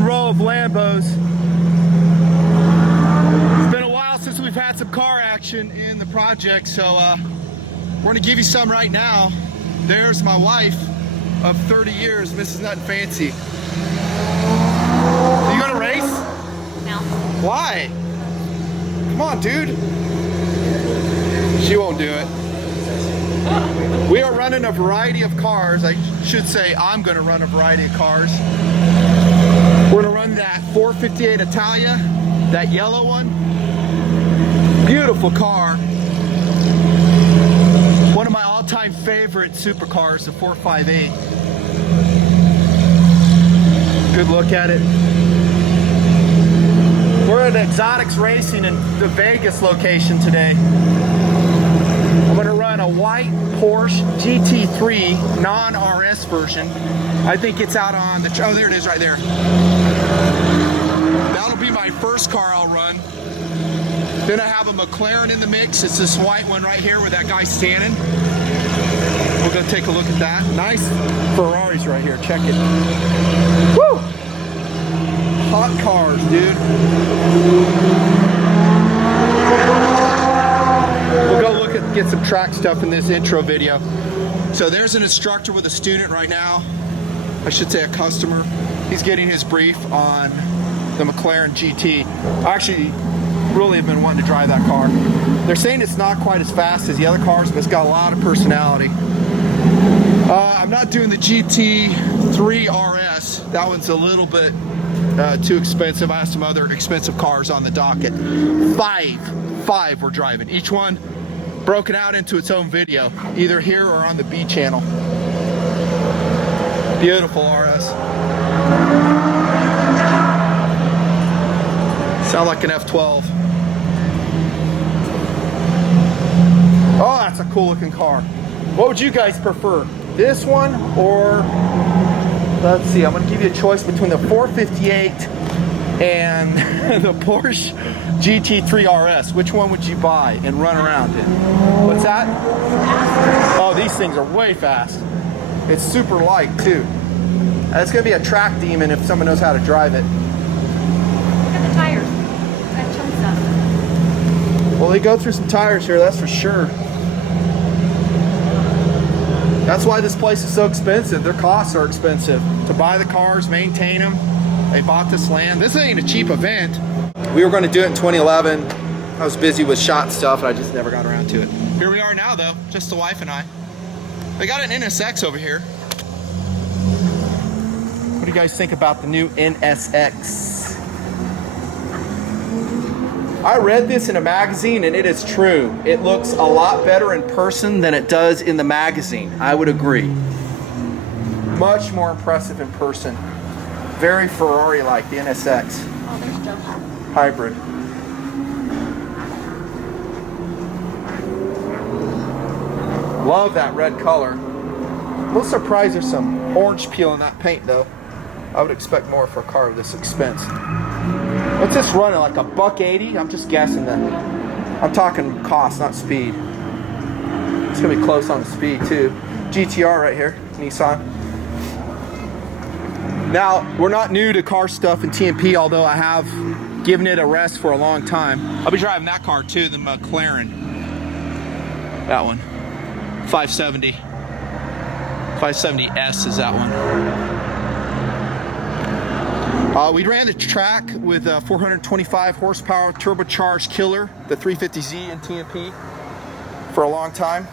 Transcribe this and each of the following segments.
second row of Lambos. It's been a while since we've had some car action in the project, so we're gonna give you some right now. There's my wife of 30 years, Mrs. Nutnfancy. Are you gonna race? No. Why? Come on, dude. She won't do it. We are running a variety of cars. I should say I'm going to run a variety of cars. We're going to run that 458 Italia, that yellow one. Beautiful car. One of my all-time favorite supercars, the 458. Good look at it. We're at Exotics Racing in the Vegas location today. I'm going to run a white Porsche GT3 non-RS version. I think it's out on the, oh there it is right there. That'll be my first car I'll run. Then I have a McLaren in the mix. It's this white one right here where that guy's standing. We're going to take a look at that. Nice Ferraris right here. Check it. Woo! Hot cars, dude. We'll go look at, get some track stuff in this intro video. So there's an instructor with a student right now. I should say a customer. He's getting his brief on the Mclaren GT. I actually really have been wanting to drive that car. They're saying it's not quite as fast as the other cars, but it's got a lot of personality. I'm not doing the GT3 RS. That one's a little bit too expensive. I have some other expensive cars on the docket. Five we're driving. Each one broken out into its own video, either here or on the B channel. Beautiful RS. Sound like an F12. Oh, that's a cool looking car. What would you guys prefer? This one or, let's see, I'm going to give you a choice between the 458 and the Porsche GT3 RS. Which one would you buy and run around in? What's that? Oh, these things are way fast. It's super light too. It's going to be a track demon if someone knows how to drive it. Look at the tires. Got chunks of them. Well, they go through some tires here, that's for sure. That's why this place is so expensive. Their costs are expensive. To buy the cars, maintain them. They bought this land. This ain't a cheap event. We were going to do it in 2011. I was busy with shot stuff and I just never got around to it. Here we are now though, just the wife and I. They got an NSX over here. What do you guys think about the new NSX? I read this in a magazine and it is true. It looks a lot better in person than it does in the magazine. I would agree. Much more impressive in person. Very Ferrari-like, the NSX. Oh, there's Joe. Hybrid. Love that red color. A little surprised there's some orange peel in that paint though. I would expect more for a car of this expense. What's this running, like a $180? I'm just guessing that. I'm talking cost, not speed. It's gonna be close on the speed too. GTR right here, Nissan. Now, we're not new to car stuff in TMP, although I have given it a rest for a long time. I'll be driving that car too, the McLaren. That one, 570. 570S is that one. We ran the track with a 425 horsepower turbocharged killer, the 350Z in TMP, for a long time.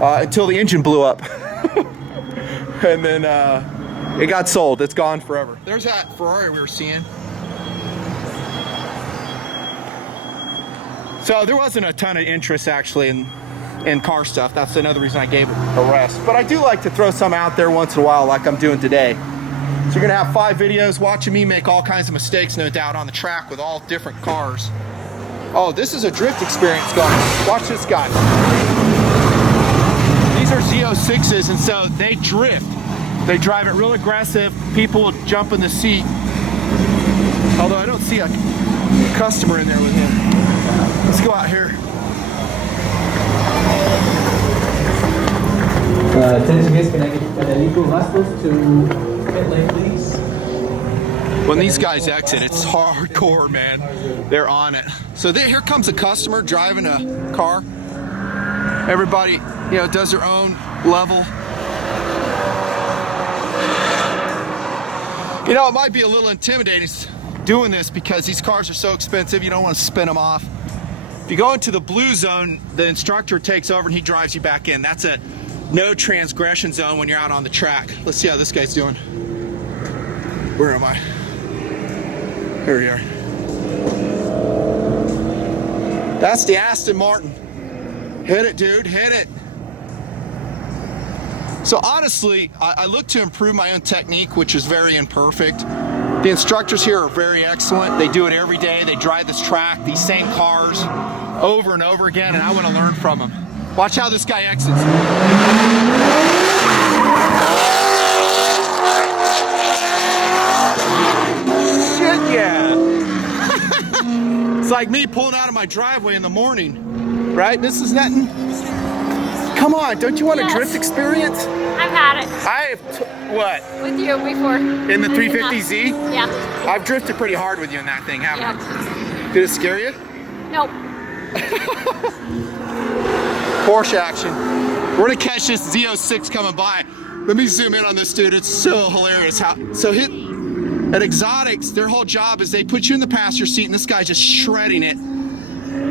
Until the engine blew up. And then it got sold. It's gone forever. There's that Ferrari we were seeing. So there wasn't a ton of interest actually in car stuff. That's another reason I gave it a rest. But I do like to throw some out there once in a while like I'm doing today. So you're gonna have 5 videos watching me make all kinds of mistakes, no doubt, on the track with all different cars. Oh, this is a drift experience going. Watch this guy. These are Z06s, and so they drift. They drive it real aggressive. People will jump in the seat. Although I don't see a customer in there with him. Let's go out here. Attention guys, can I get Federico Rastos to pit lane, please? When these guys exit, it's hardcore, man. They're on it. So here comes a customer driving a car. Everybody, you know, does their own level. You know, it might be a little intimidating doing this because these cars are so expensive, you don't want to spin them off. If you go into the blue zone, the instructor takes over and he drives you back in. That's a no transgression zone when you're out on the track. Let's see how this guy's doing. Where am I? Here we are. That's the Aston Martin. Hit it, dude, hit it. So honestly, I look to improve my own technique, which is very imperfect. The instructors here are very excellent. They do it every day. They drive this track, these same cars, over and over again, and I want to learn from them. Watch how this guy exits. Shit, yeah. It's like me pulling out of my driveway in the morning, right? Mrs. Nutton? Come on, don't you want a drift experience? I've had it. What? With you before. In the 350Z? Yeah. I've drifted pretty hard with you in that thing, haven't I? Did it scare you? Nope. Porsche action. We're gonna catch this Z06 coming by. Let me zoom in on this dude. It's so hilarious. At Exotics, their whole job is they put you in the passenger seat and this guy's just shredding it,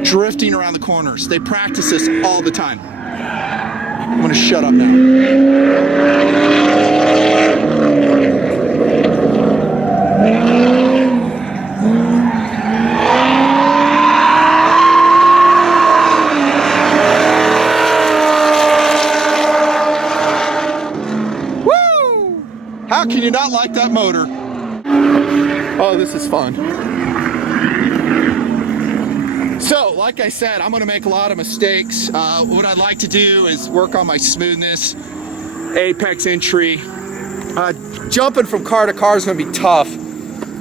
drifting around the corners. They practice this all the time. I'm gonna shut up now. Woo! How can you not like that motor? Oh, this is fun. So, like I said, I'm gonna make a lot of mistakes. What I'd like to do is work on my smoothness, apex entry. Jumping from car to car is gonna be tough.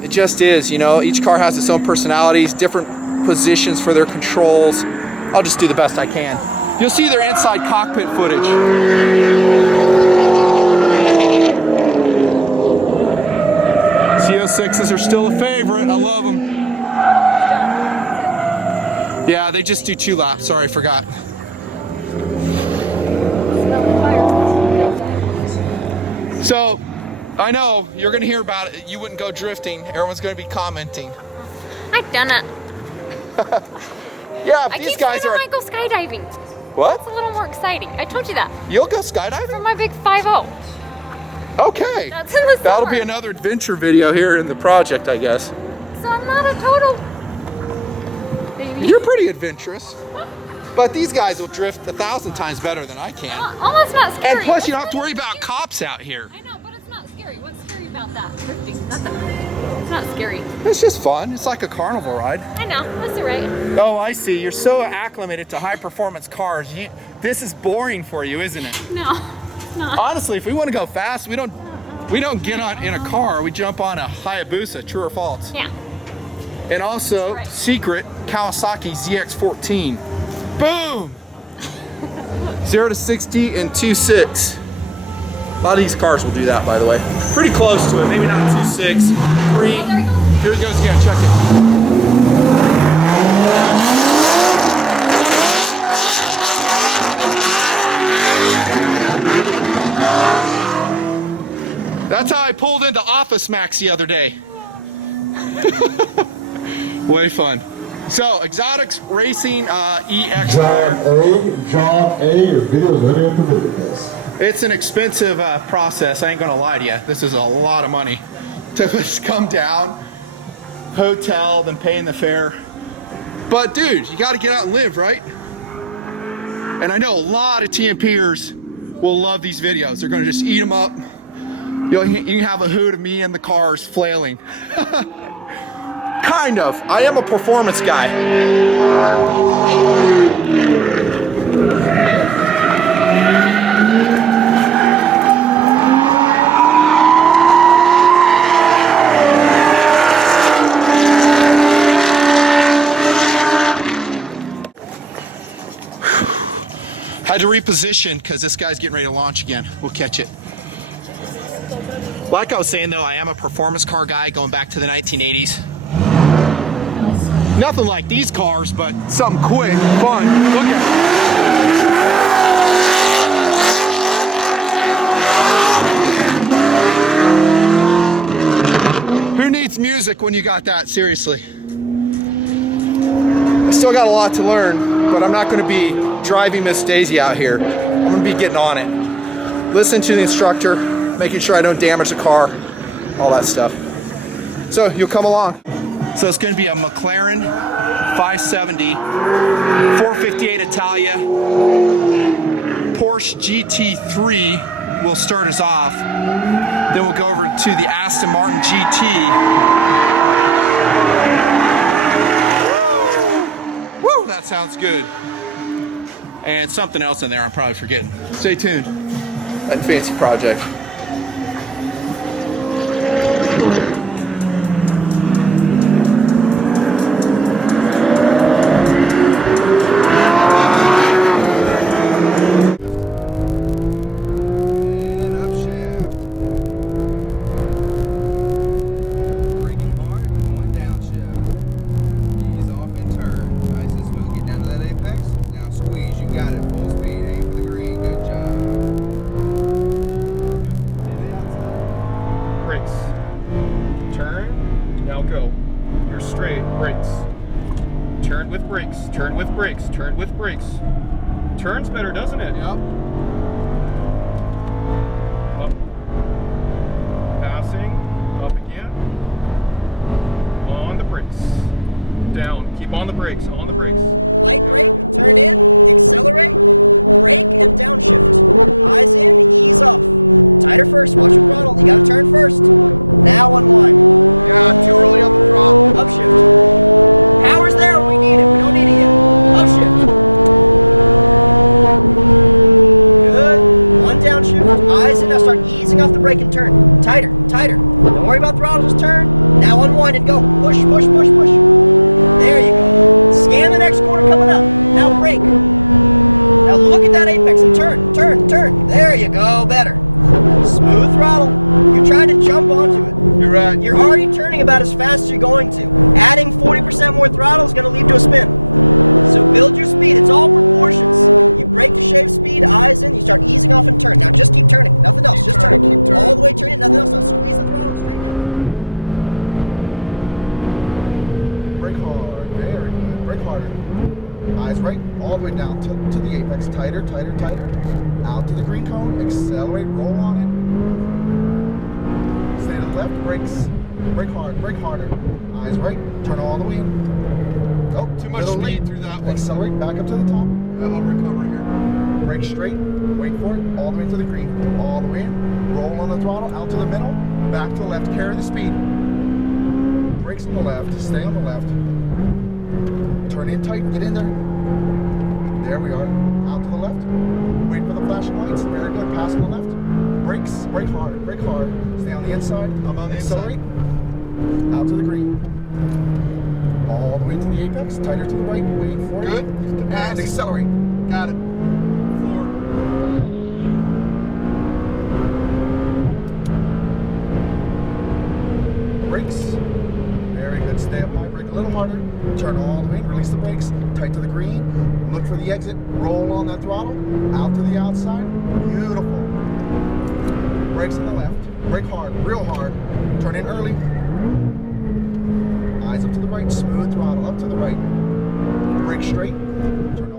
It just is, you know, each car has its own personalities, different positions for their controls. I'll just do the best I can. You'll see their inside cockpit footage. CO6s are still a favorite, I love them. Yeah, they just do 2 laps. Sorry, I forgot. So, I know you're gonna hear about it. You wouldn't go drifting. Everyone's gonna be commenting. I've done it. Yeah, I these keep guys saying are. I might go skydiving. What? It's a little more exciting. I told you that. You'll go skydiving? For my big 5-0. Okay. That's in the summer. That'll be another adventure video here in the project, I guess. So I'm not a total baby. You're pretty adventurous. But these guys will drift 1,000 times better than I can. Almost not scary. And plus, you don't have to worry about cops out here. I know, but it's not scary. What's scary about that? Drifting. Nothing. It's not scary. It's just fun. It's like a carnival ride. I know. That's all right. Oh, I see. You're so acclimated to high-performance cars. This is boring for you, isn't it? No, it's not. Honestly, if we want to go fast, we don't get in a car. We jump on a Hayabusa. True or false? Yeah. And also, right. secret Kawasaki ZX14. Boom! 0 to 60 in 2.6. A lot of these cars will do that, by the way. Pretty close to it. Maybe not 2.6. 3. Here it goes again. Check it. That's how I pulled into Office Max the other day. Way fun. So, Exotics Racing EX. John A, your video is ready at the video desk. It's an expensive process, I ain't gonna lie to you. This is a lot of money to just come down, hotel, then paying the fare. But dude, you gotta get out and live, right? And I know a lot of TMPers will love these videos. They're gonna just eat them up. You can have a hoot of me and the cars flailing. Kind of. I am a performance guy. Had to reposition because this guy's getting ready to launch again. We'll catch it. Like I was saying though, I am a performance car guy going back to the 1980s. Nothing like these cars, but something quick, fun. Look at it. Who needs music when you got that? Seriously. I still got a lot to learn, but I'm not going to be driving Miss Daisy out here. I'm going to be getting on it. Listen to the instructor, making sure I don't damage the car, all that stuff. So you'll come along. So it's going to be a McLaren 570, 458 Italia, Porsche GT3 will start us off. Then we'll go over to the Aston Martin GT. Woo! That sounds good. And something else in there I'm probably forgetting. Stay tuned. Nutnfancy project. Turn with brakes, turn with brakes, turn with brakes. Turns better, doesn't it? Yep. Up. Passing, up again. On the brakes. Down, keep on the brakes, on the brakes. Down again. Brake hard, very good. Brake harder. Eyes right, all the way down to the apex. Tighter, tighter, tighter. Out to the green cone. Accelerate, roll on it. Stay to the left, brakes. Brake hard, brake harder. Eyes right, turn all the way in. Oh, Too much speed through that one. Accelerate, back up to the top. I'll recover here. Brake straight, wait for it, all the way to the green. All the way in. Roll on the throttle, out to the middle. Back to the left, carry the speed. Brakes on the left, stay on the left. Turn in tight, get in there. There we are, out to the left. Wait for the flashing lights, very good, pass on the left. Brakes, brake hard, stay on the inside. I'm on the accelerate. Out to the green. All the way to the apex, tighter to the right, wait for it. Good. And accelerate. Got it. Forward. Brakes. Very good. Stay up high. Brake a little harder. Turn all the way. Release the brakes. Tight to the green. Look for the exit. Roll on that throttle. Out to the outside. Beautiful. Brakes on the left. Brake hard. Real hard. Turn in early. Eyes up to the right. Smooth throttle. Up to the right. Brake straight. Turn